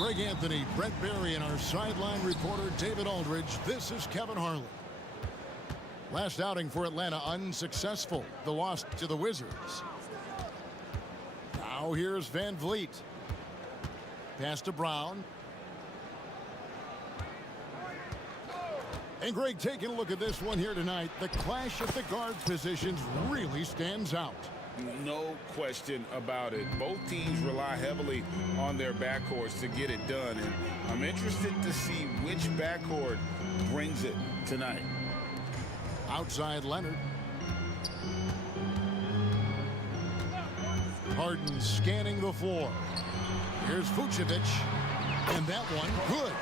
Greg Anthony, Brent Barry, and our sideline reporter David Aldridge. This is Kevin Harlan. Last outing for Atlanta unsuccessful. The loss to the Wizards. Now here's Van Vliet. Pass to Brown. And Greg, taking a look at this one here tonight, the clash at the guard positions really stands out. No question about it. Both teams rely heavily on their backcourts to get it done. And I'm interested to see which backcourt brings it tonight. Outside Leonard. Harden scanning the floor. Here's Vucevic. And that one good.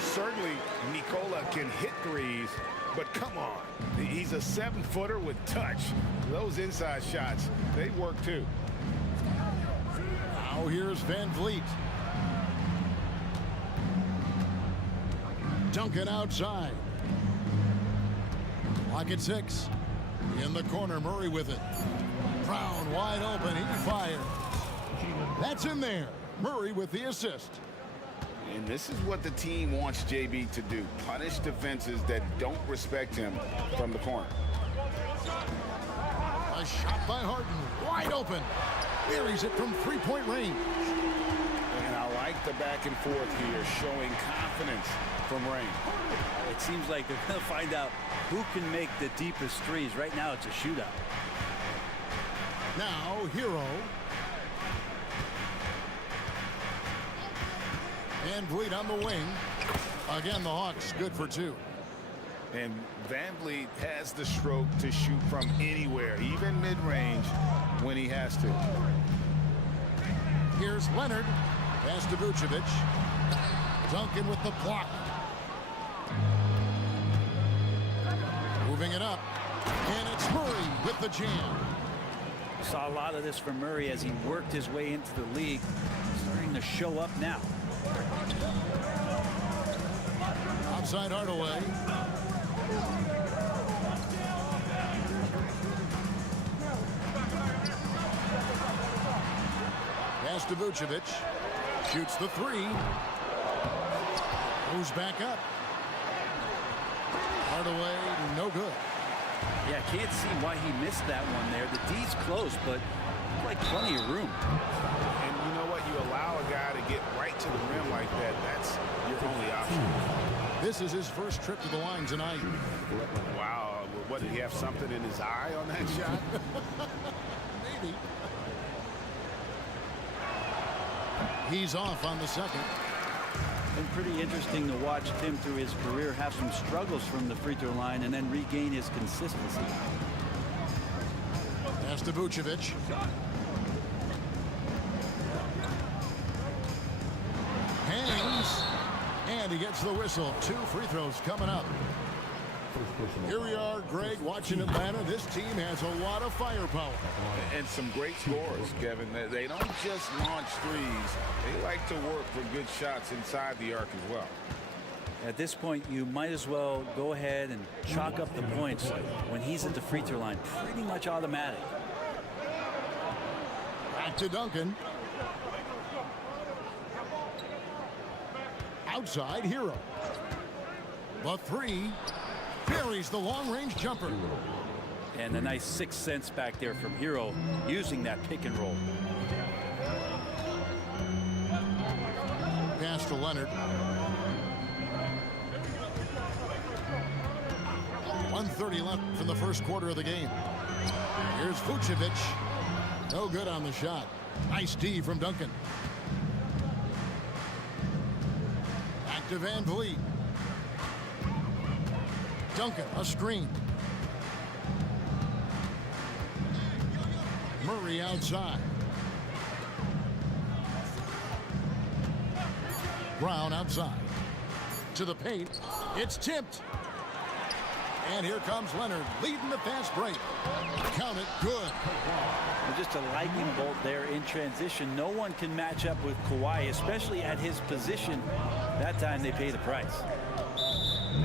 Certainly, Nikola can hit threes, but come on. He's a 7-footer with touch. Those inside shots, they work too. Now here's Van Vliet. Duncan outside. Clock at 6. In the corner, Murray with it. Brown wide open, he fires. That's in there. Murray with the assist. And this is what the team wants JB to do. Punish defenses that don't respect him from the corner. A shot by Harden, wide open. Buries it from three-point range. And I like the back and forth here, showing confidence from Rain. It seems like they're going to find out who can make the deepest threes. Right now, it's a shootout. Now, Hero. Van Vliet on the wing. Again, the Hawks good for 2. And Van Vliet has the stroke to shoot from anywhere, even mid-range, when he has to. Here's Leonard. Pass to Vucevic. Duncan with the block. Moving it up. And it's Murray with the jam. Saw a lot of this from Murray as he worked his way into the league. Starting to show up now. Outside Hardaway. Pass to Vucevic. Shoots the 3. Goes back up. Hardaway, no good. Yeah, can't see why he missed that one there. The D's close, but like plenty of room. And you know what? You allow a guy to get right to the rim like that. That's your only option. This is his first trip to the line tonight. Wow. What, did he have something in his eye on that shot? Maybe. He's off on the second. Been pretty interesting to watch Tim through his career have some struggles from the free throw line and then regain his consistency. Pass to Vucevic. Hangs. And he gets the whistle. 2 free throws coming up. Here we are, Greg, watching Atlanta. This team has a lot of firepower. And some great scores, Kevin. They don't just launch threes. They like to work for good shots inside the arc as well. At this point, you might as well go ahead and chalk up the points when he's at the free throw line. Pretty much automatic. Back to Duncan. Outside, Hero. The 3. Buries the long-range jumper. And a nice 6 cents back there from Hero using that pick and roll. Pass to Leonard. 1:30 left from the first quarter of the game. Here's Vucevic. No good on the shot. Nice D from Duncan. Back to Van Vliet. Duncan, a screen. Murray outside. Brown outside. To the paint. It's tipped. And here comes Leonard leading the fast break. Count it. Good. And just a lightning bolt there in transition. No one can match up with Kawhi, especially at his position. That time they pay the price.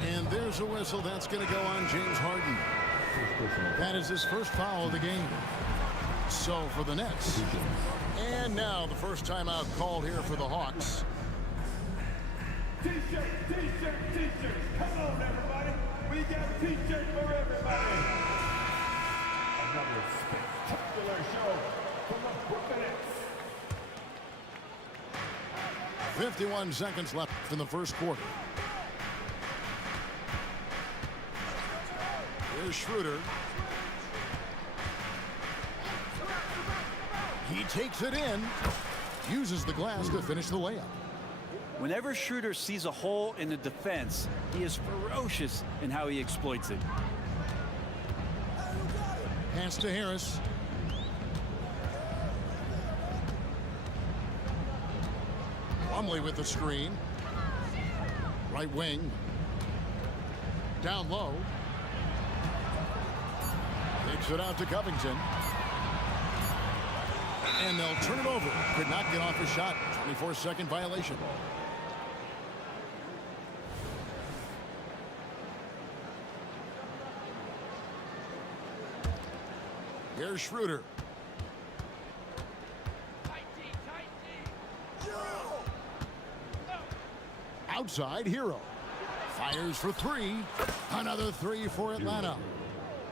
And there's a whistle. That's going to go on James Harden. That is his first foul of the game. So for the Nets. And now the first timeout called here for the Hawks. T-shirt. Come on, everybody. We got T-shirt for everybody. Another spectacular show from the Brooklyn Nets. 51 seconds left in the first quarter. Here's Schroeder. He takes it in. Uses the glass to finish the layup. Whenever Schroeder sees a hole in the defense, he is ferocious in how he exploits it. Pass to Harris. Plumlee with the screen. Right wing. Down low. Takes it out to Covington. And they'll turn it over. Could not get off a shot. 24-second violation. Here's Schroeder. Outside, Hero. Fires for three. Another three for Atlanta.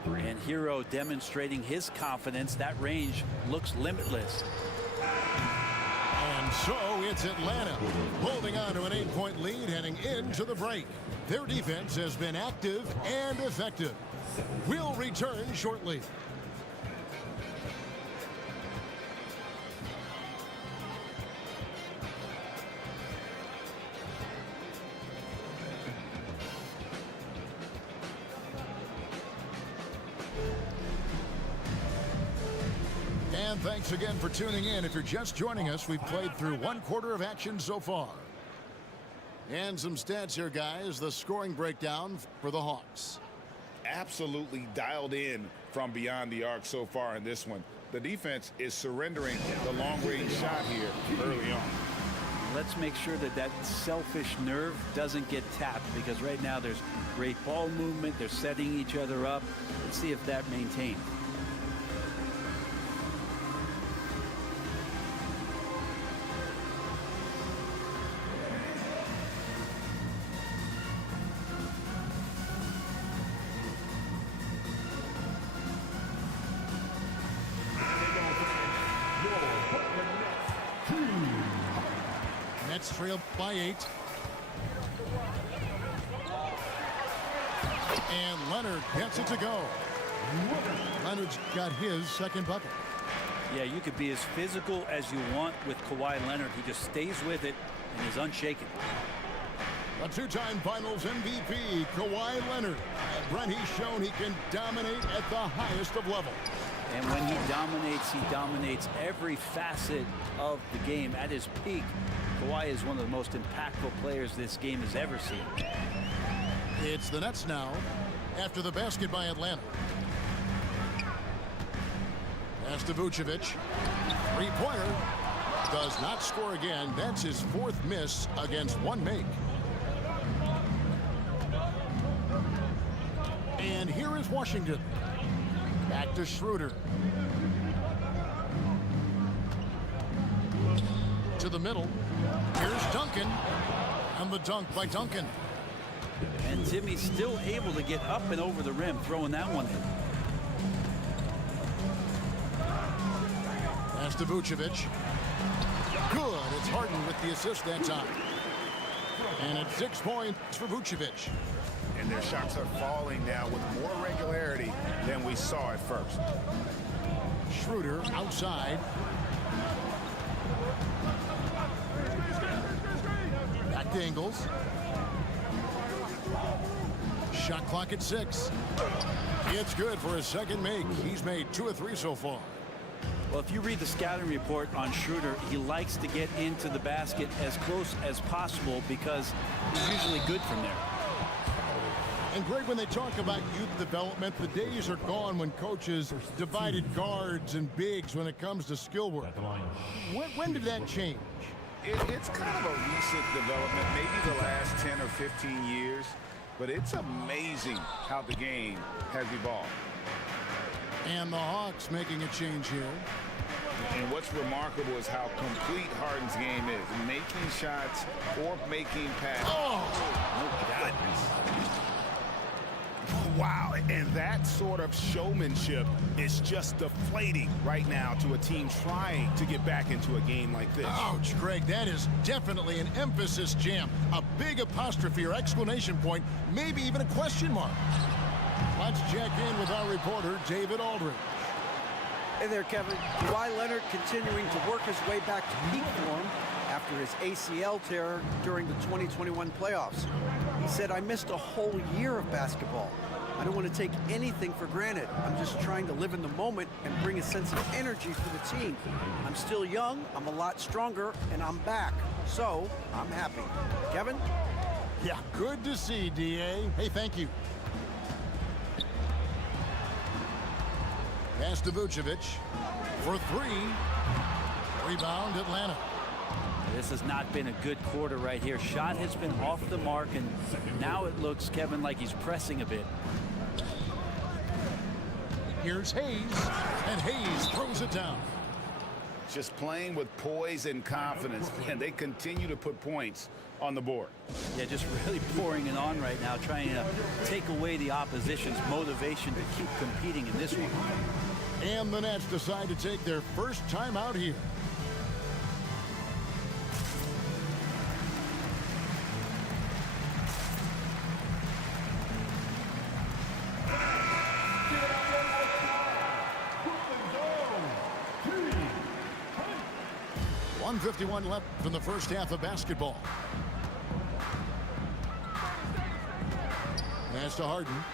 And Hero demonstrating his confidence. That range looks limitless. And so it's Atlanta holding on to an 8-point lead heading into the break. Their defense has been active and effective. We'll return shortly. And thanks again for tuning in. If you're just joining us, we've played through one quarter of action so far. And some stats here, guys. The scoring breakdown for the Hawks. Absolutely dialed in from beyond the arc so far in this one. The defense is surrendering the long-range shot here early on. Let's make sure that that selfish nerve doesn't get tapped, because right now there's great ball movement. They're setting each other up. Let's see if that maintains. Nets trail by 8. And Leonard gets it to go. Leonard's got his second bucket. Yeah, you could be as physical as you want with Kawhi Leonard. He just stays with it and is unshaken. A two-time Finals MVP, Kawhi Leonard. Brent, he's shown he can dominate at the highest of levels. And when he dominates every facet of the game. At his peak, Kawhi is one of the most impactful players this game has ever seen. It's the Nets now after the basket by Atlanta. Pass to Vucevic. Three-pointer. Does not score again. That's his fourth miss against one make. And here is Washington. Back to Schroeder. To the middle. Here's Duncan. And the dunk by Duncan. And Timmy's still able to get up and over the rim, throwing that one in. Pass to Vucevic. Good. It's Harden with the assist that time. And it's 6 points for Vucevic. And their shots are falling now with more regularity than we saw at first. Schroeder outside. Back to Ingles. Shot clock at 6. It's good for his second make. He's made 2 of 3 so far. Well, if you read the scouting report on Schroeder, he likes to get into the basket as close as possible because he's usually good from there. And Greg, when they talk about youth development, the days are gone when coaches divided guards and bigs when it comes to skill work. When did that change? It's kind of a recent development, maybe the last 10 or 15 years, but it's amazing how the game has evolved. And the Hawks making a change here. And what's remarkable is how complete Harden's game is. Making shots or making passes. Oh, Goodness. Wow, and that sort of showmanship is just deflating right now to a team trying to get back into a game like this. ouch, Greg, that is definitely an emphasis jam. A big apostrophe or exclamation point, maybe even a question mark. Let's check in with our reporter, David Aldridge. Hey there, Kevin. Kawhi Leonard continuing to work his way back to peak form after his ACL tear during the 2021 playoffs. He said, "I missed a whole year of basketball. I don't want to take anything for granted. I'm just trying to live in the moment and bring a sense of energy for the team. I'm still young, I'm a lot stronger, and I'm back. So, I'm happy." Kevin? Yeah, good to see, D.A. Hey, thank you. Pass to Vucevic for three. Rebound, Atlanta. This has not been a good quarter right here. Shot has been off the mark, and now it looks, Kevin, like he's pressing a bit. Here's Hayes, and Hayes throws it down. Just playing with poise and confidence, and they continue to put points on the board. Yeah, just really pouring it on right now, trying to take away the opposition's motivation to keep competing in this one. And the Nets decide to take their first time out here. Brooklyn Zone. 1:51 left in the first half of basketball. Pass to Harden.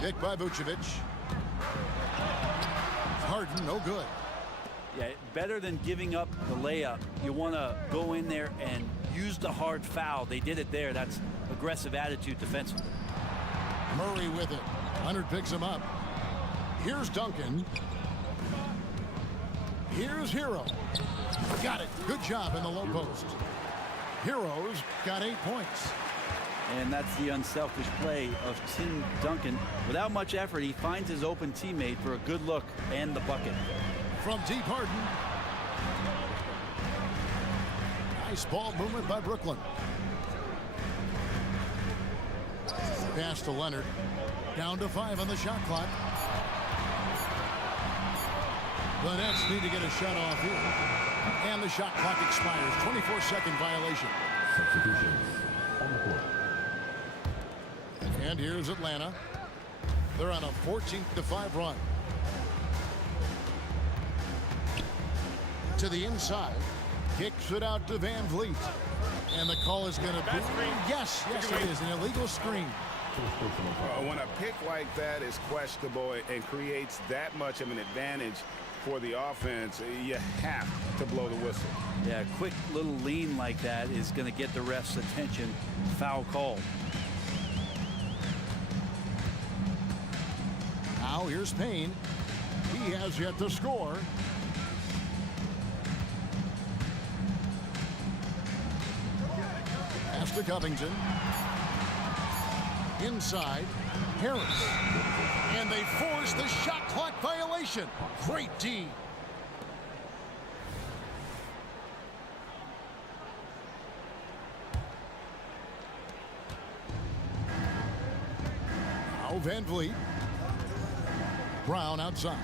Picked by Vucevic. Harden, no good. Yeah, better than giving up the layup. You want to go in there and use the hard foul. They did it there. That's aggressive attitude defensively. Murray with it. Leonard picks him up. Here's Duncan. Here's Hero. Got it. Good job in the low post. Hero's got 8 points. And that's the unselfish play of Tim Duncan. Without much effort, he finds his open teammate for a good look and the bucket. From deep, Harden. Nice ball movement by Brooklyn. Pass to Leonard. Down to 5 on the shot clock. The Nets need to get a shot off here. And the shot clock expires. 24-second violation. Substitutions on the court. And here's Atlanta. They're on a 14-5 run. To the inside. Kicks it out to Van Vliet. And the call is going to be... Yes, it is. An illegal screen. When a pick like that is questionable and creates that much of an advantage for the offense, you have to blow the whistle. Yeah, a quick little lean like that is going to get the ref's attention. Foul call. Now here's Payne. He has yet to score. Pass to Covington. Inside, Harris. And they force the shot clock violation. Great D. Now Van Vliet. Brown outside.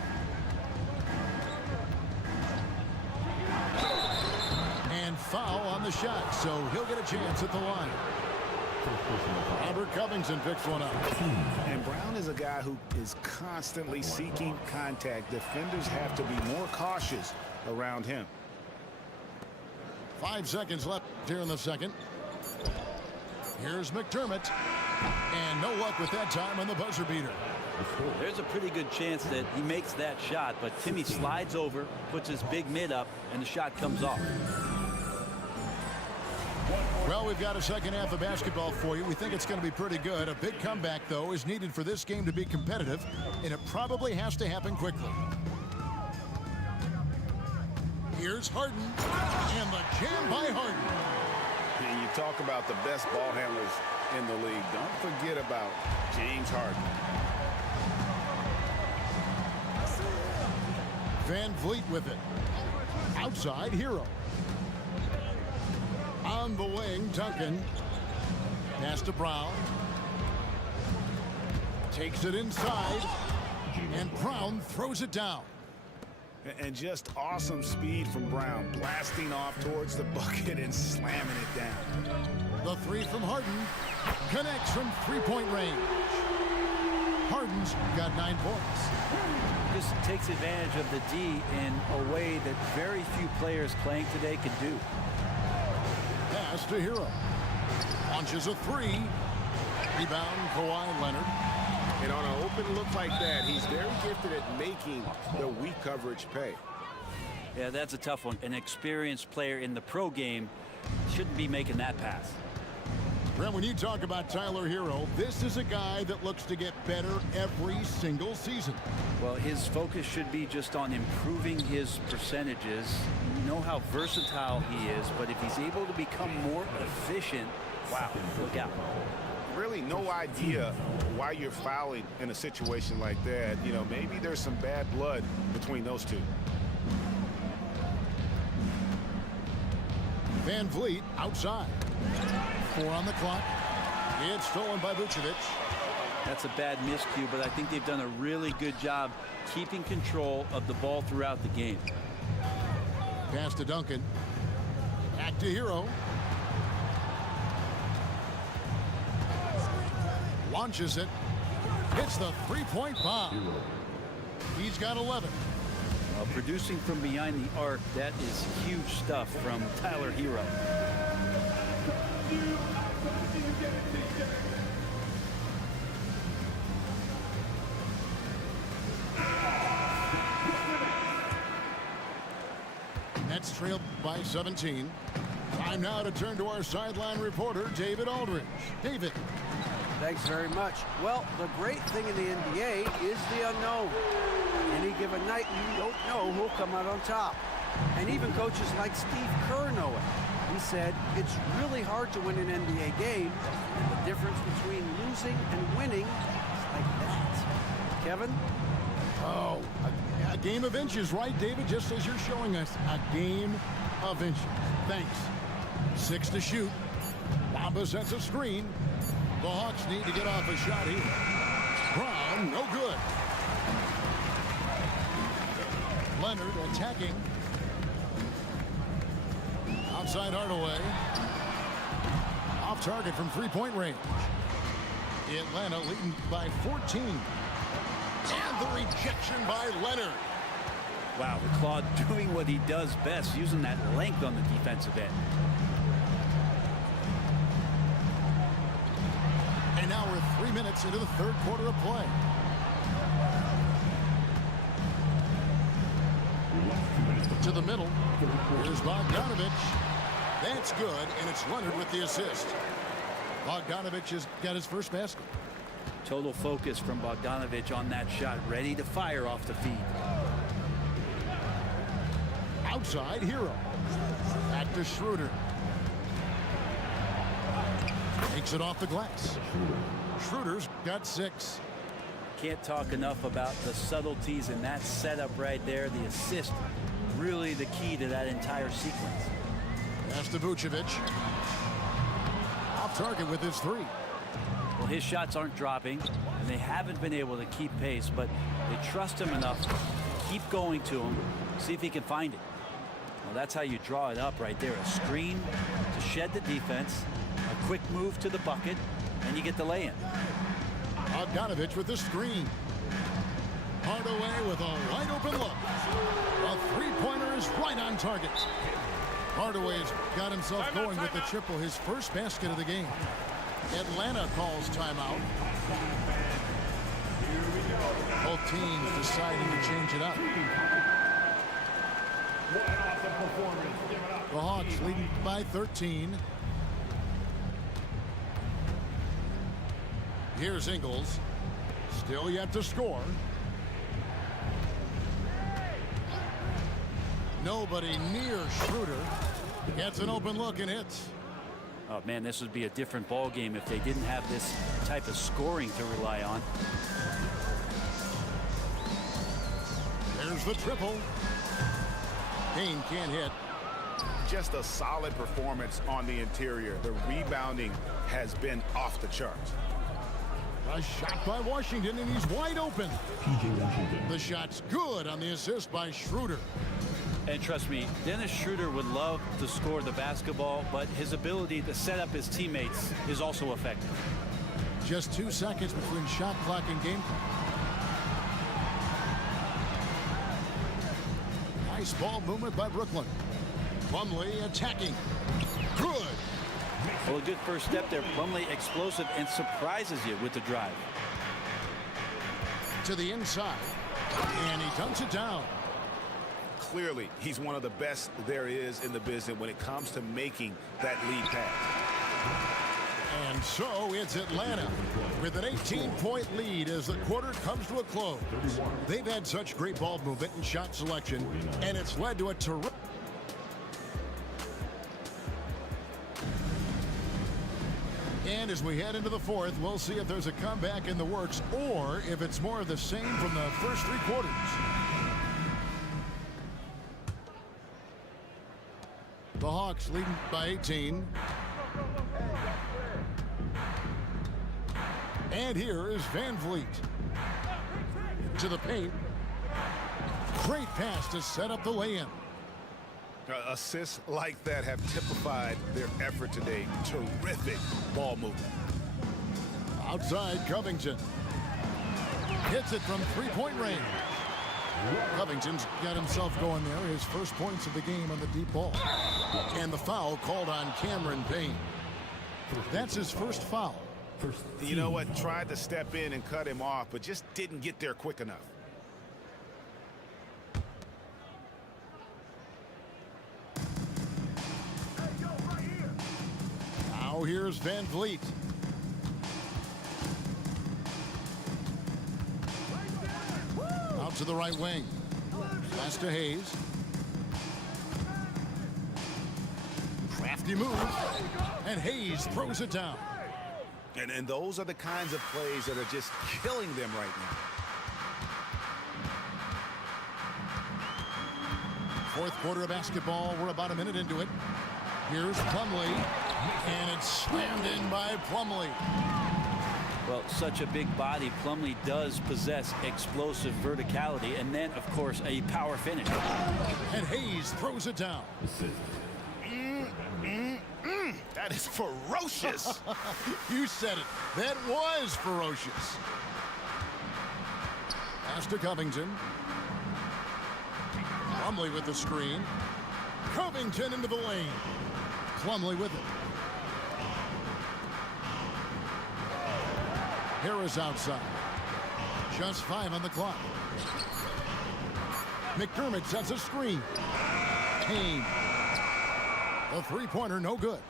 And foul on the shot, so he'll get a chance at the line. Robert Covington picks one up. And Brown is a guy who is constantly seeking contact. Defenders have to be more cautious around him. 5 seconds left here in the second. Here's McDermott. And no luck with that time on the buzzer beater. There's a pretty good chance that he makes that shot, but Timmy slides over, puts his big mid up, and the shot comes off. Well, we've got a second half of basketball for you. We think it's going to be pretty good. A big comeback, though, is needed for this game to be competitive, and it probably has to happen quickly. Here's Harden, and the jam by Harden. And you talk about the best ball handlers in the league. Don't forget about James Harden. Van Vliet with it. Outside, Hero. On the wing, Duncan. Pass to Brown. Takes it inside. And Brown throws it down. And just awesome speed from Brown, blasting off towards the bucket and slamming it down. The three from Harden connects from three-point range. Harden's got 9 points. Just takes advantage of the D in a way that very few players playing today can do. Pass to Hero. Launches a three. Rebound, Kawhi Leonard. And on an open look like that, he's very gifted at making the weak coverage pay. Yeah, that's a tough one. An experienced player in the pro game shouldn't be making that pass. Brent, when you talk about Tyler Hero, this is a guy that looks to get better every single season. Well, his focus should be just on improving his percentages. You know how versatile he is, but if he's able to become more efficient, wow, look out. Really no idea why you're fouling in a situation like that. You know, maybe there's some bad blood between those two. Van Vliet outside. 4 on the clock. It's stolen by Vucevic. That's a bad miscue, but I think they've done a really good job keeping control of the ball throughout the game. Pass to Duncan. Back to Hero. Launches it. Hits the three-point bomb. He's got 11. Producing from behind the arc, that is huge stuff from Tyler Hero. Nets trailed by 17. Time now to turn to our sideline reporter, David Aldridge. David. Thanks very much. Well, the great thing in the NBA is the unknown. Any given night, you don't know who'll come out on top. And even coaches like Steve Kerr know it. He said, it's really hard to win an NBA game, and the difference between losing and winning is like that. Kevin? Oh, a game of inches, right, David? Just as you're showing us, a game of inches. Thanks. 6 to shoot. Bamba sets a screen. The Hawks need to get off a shot here. Brown, no good. Leonard attacking. Outside Hardaway. Off target from three-point range. Atlanta leading by 14. And the rejection by Leonard. Wow, the Claude doing what he does best, using that length on the defensive end. And now we're 3 minutes into the third quarter of play. To the middle. Here's Bogdanovich. That's good, and it's Leonard with the assist. Bogdanovich has got his first basket. Total focus from Bogdanovich on that shot, ready to fire off the feed. Outside, Hero. Back to Schroeder. Takes it off the glass. Schroeder's got 6. Can't talk enough about the subtleties in that setup right there. The assist, really the key to that entire sequence. Pass to Vucevic. Off target with his 3. Well, his shots aren't dropping, and they haven't been able to keep pace, but they trust him enough to keep going to him, see if he can find it. Well, that's how you draw it up right there. A screen to shed the defense, a quick move to the bucket, and you get the lay-in. Bogdanovich with the screen. Hardaway with a wide open look. A three-pointer is right on target. Hardaway's got himself going with the triple, his first basket of the game. Atlanta calls timeout. Both teams deciding to change it up. The Hawks leading by 13. Here's Ingles. Still yet to score. Nobody near Schroeder. Gets an open look and hits. Oh, man, this would be a different ball game if they didn't have this type of scoring to rely on. There's Here's the triple. Payne can't hit. Just a solid performance on the interior. The rebounding has been off the charts. A shot by Washington, and he's wide open. PJ Washington. The shot's good on the assist by Schroeder. And trust me, Dennis Schroeder would love to score the basketball, but his ability to set up his teammates is also effective. Just 2 seconds between shot clock and game clock. Nice ball movement by Brooklyn. Plumlee attacking. Good. Well, a good first step there. Plumlee explosive and surprises you with the drive. To the inside. And he dunks it down. Clearly, he's one of the best there is in the business when it comes to making that lead pass. And so it's Atlanta with an 18-point lead as the quarter comes to a close. They've had such great ball movement and shot selection, and it's led to a terrific. And as we head into the fourth, we'll see if there's a comeback in the works or if it's more of the same from the first 3 quarters. The Hawks leading by 18. And here is Van Vliet. To the paint. Great pass to set up the lay-in. Assists like that have typified their effort today. Terrific ball movement. Outside, Covington. Hits it from 3-point range. Covington's got himself going there. His first points of the game on the deep ball. And the foul called on Cameron Payne. That's his first foul. You know what? Tried to step in and cut him off, but just didn't get there quick enough. Now here's Van Vliet. Out to the right wing. Pass to Hayes. Crafty move. And Hayes throws it down. And those are the kinds of plays that are just killing them right now. Fourth quarter of basketball. We're about a minute into it. Here's Plumlee. And it's slammed in by Plumlee. Well, such a big body. Plumlee does possess explosive verticality and then, of course, a power finish. And Hayes throws it down. That is ferocious. You said it. That was ferocious. Pass to Covington. Plumlee with the screen. Covington into the lane. Plumlee with it. Harris outside. Just 5 on the clock. McDermott sets a screen. Payne. The three-pointer no good.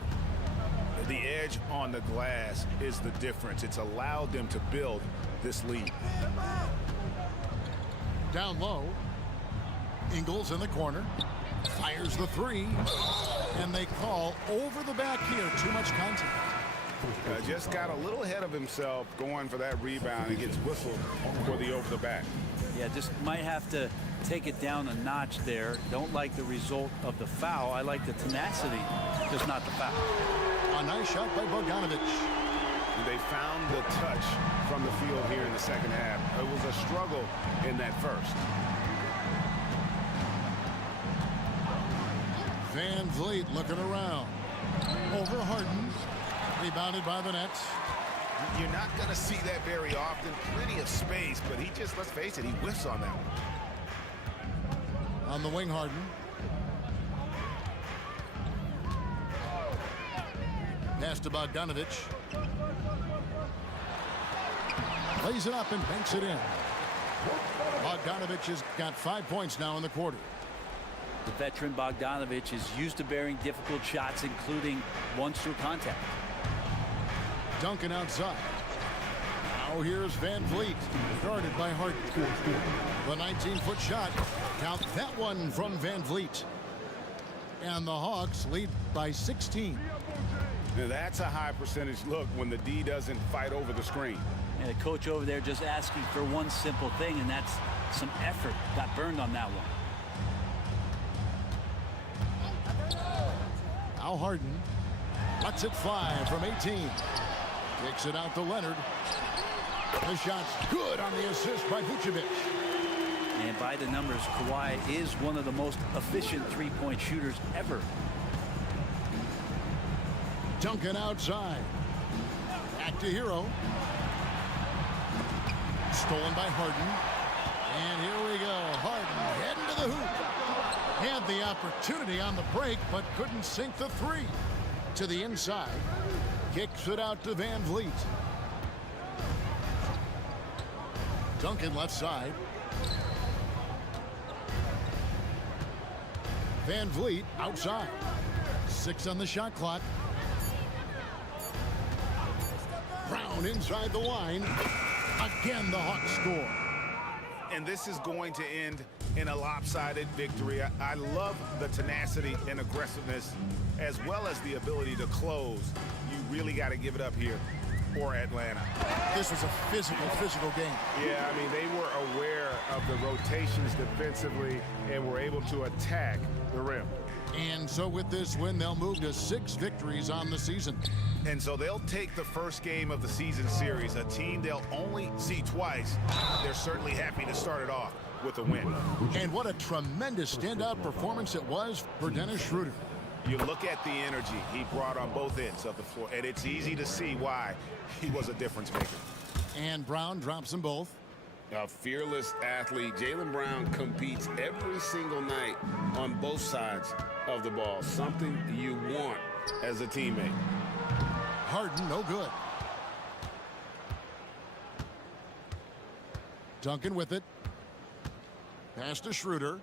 The edge on the glass is the difference. It's allowed them to build this lead. Down low. Ingles in the corner. Fires the three. And they call over the back here. Too much contact. Just got a little ahead of himself going for that rebound. He gets whistled for the over the back. Yeah, just might have to take it down a notch there. Don't like the result of the foul. I like the tenacity, just not the foul. A nice shot by Bogdanovich. They found the touch from the field here in the second half. It was a struggle in that first. Van Vliet looking around. Over Harden. Rebounded by the Nets. You're not going to see that very often. Plenty of space, but he just, let's face it, he whiffs on that one. On the wing, Harden. Pass to Bogdanovich. Plays it up and banks it in. Bogdanovich has got 5 points now in the quarter. The veteran Bogdanovich is used to bearing difficult shots, including ones through contact. Duncan outside. Now here's Van Vliet, guarded by Harden. The 19-foot shot. Count that one from Van Vliet. And the Hawks lead by 16. Now that's a high percentage look when the D doesn't fight over the screen. And the coach over there just asking for one simple thing, and that's Some effort got burned on that one. Now Harden lets it fly from 18. Kicks it out to Leonard. The shot's good on the assist by Vucevic. And by the numbers, Kawhi is one of the most efficient three-point shooters ever. Duncan outside. Back to Hero. Stolen by Harden. And here we go. Harden heading to the hoop. Had the opportunity on the break, but couldn't sink the three. To the inside. Kicks it out to Van Vliet. Duncan left side. Van Vliet outside. 6 on the shot clock. Brown inside the line. Again, the Hawks score. And this is going to end in a lopsided victory. I love the tenacity and aggressiveness, as well as the ability to close. You really got to give it up here for Atlanta. This was a physical game. Yeah, I mean, they were aware of the rotations defensively and were able to attack the rim. And so with this win, they'll move to 6 victories on the season. And so they'll take the first game of the season series, a team they'll only see twice. They're certainly happy to start it off with a win. And what a tremendous standout performance it was for Dennis Schroeder. You look at the energy he brought on both ends of the floor, and it's easy to see why he was a difference maker. And Brown drops them both. A fearless athlete. Jaylen Brown competes every single night on both sides of the ball. Something you want as a teammate. Harden, no good. Duncan with it. Pass to Schroeder.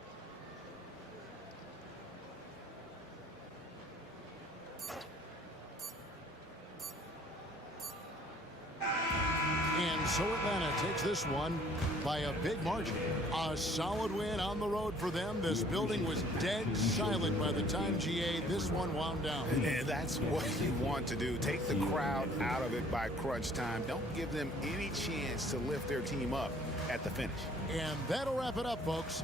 And so Atlanta takes this one by a big margin. A solid win on the road for them. This building was dead silent by the time this one wound down. And that's what you want to do. Take the crowd out of it by crunch time. Don't give them any chance to lift their team up at the finish. And that'll wrap it up, folks.